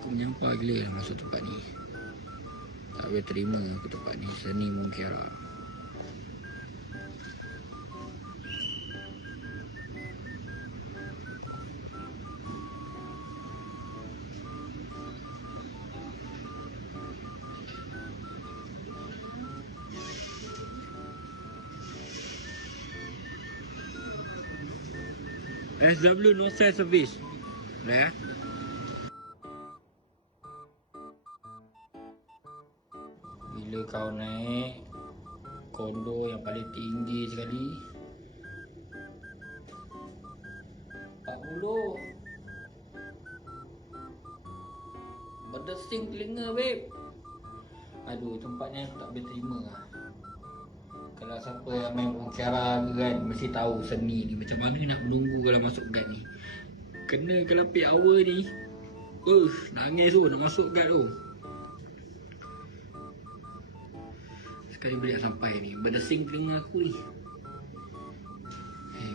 Aku menyampah gila lah masuk tempat ni. Tak boleh terima aku tempat ni. Seni Mungkira. SW no sell service. Dah ya. Bila kau naik kondo yang paling tinggi sekali 40. Berdesing telinga babe. Aduh, tempatnya aku tak boleh terima lah. Kalau siapa yang main Mungkira kan mesti tahu seni ni. Macam mana nak menunggu kalau masuk guard ni. Kena kalau peak hour ni nangis tu nak masuk guard tu. Sekali boleh nak sampai ni. Berdesing telinga aku ni.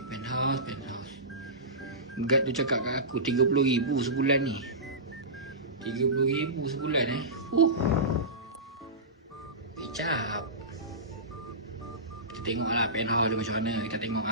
Penthouse. Guard tu cakap kat aku 30,000 sebulan ni. 30,000 sebulan Kecap. Kita tengok lah penthouse dia macam mana. Kita tengok